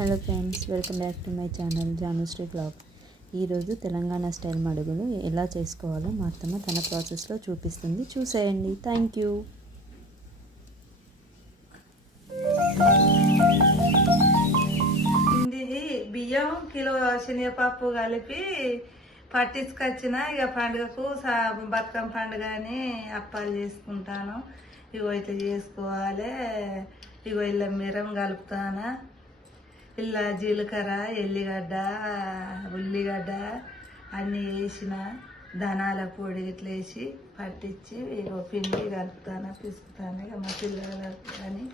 Hello friends, welcome back to my channel Janusri blog. ఈరోజు Telangana style మడుగులు ఎలా చేసుకోవాలో మా అత్తమ్మ తన ప్రాసెస్లో చూపిస్తుంది, చూసేయండి. Thank you. బియ్యం కిలో శనగపప్పు కలిపి పట్టించుకొచ్చిన. ఇక పండుగకు బతుకమ్మ పండుగ అని అప్పాలు చేసుకుంటాను. ఇగో ఇట్లా చేసుకోవాలి. ఇగో ఇలా మిరం కలుపుతాను. ఇలా జీలకర్ర, ఎల్లిగడ్డ, ఉల్లిగడ్డ అన్నీ వేసిన ధనాల పొడి ఇట్లా వేసి పట్టించి ఇగో పిండి కలుపుతాను, పిసుకుతాను. ఇక మా పిల్లలు అని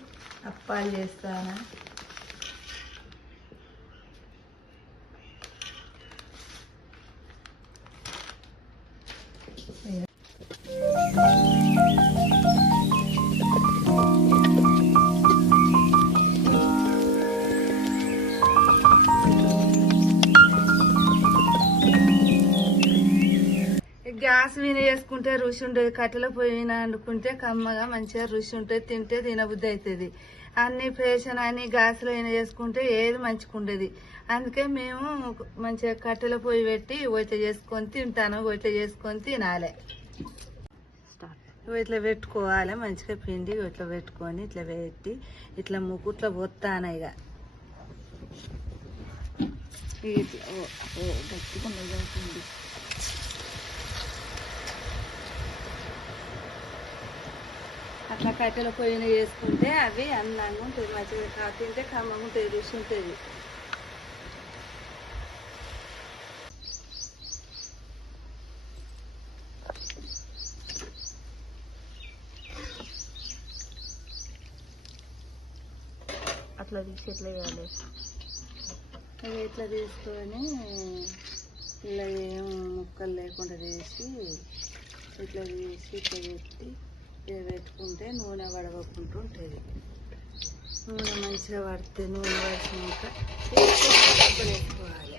అప్పాలు చేస్తాను. గ్యాస్ మీద వేసుకుంటే రుచి ఉంటుంది, కట్టెల పొయ్యి మీద వండుకుంటే కమ్మగా మంచిగా రుచి ఉంటుంది, తింటే తినబుద్ధి అవుతుంది. అన్ని పేషన్ అని గ్యాస్లో అయినా చేసుకుంటే ఏది మంచిగా ఉండేది. అందుకే మేము మంచిగా కట్టెల పొయ్యి పెట్టి ఇట్లా చేసుకొని తింటాను. ఇట్లా చేసుకొని తినాలి. ఇట్లా పెట్టుకోవాలి మంచిగా పిండి ఇట్లా పెట్టుకొని ఇట్లా పెట్టి ఇట్లా ముక్కుట్లా పోతాను. ఇక ఇట్లా గట్టిగా మెదవుతుంది. అట్లా కట్టెల పొయ్యిన చేసుకుంటే అవి అందంగా ఉంటుంది, మంచిగా తింటే కమ్మగా ఉంటుంది, రుచి ఉంటుంది. అట్లా తీసి ఎట్లా వేయాలి, అవి ఎట్లా తీసుకొని ఇలా ఏం ముక్కలు లేకుండా చేసి ఇట్లా తీసి ఇట్లా పెట్టి పెట్టుకుంటే నూనె వడవకుంటూ ఉంటుంది. నూనె మంచిగా పడితే నూనె పడినాక వేసుకోవాలి.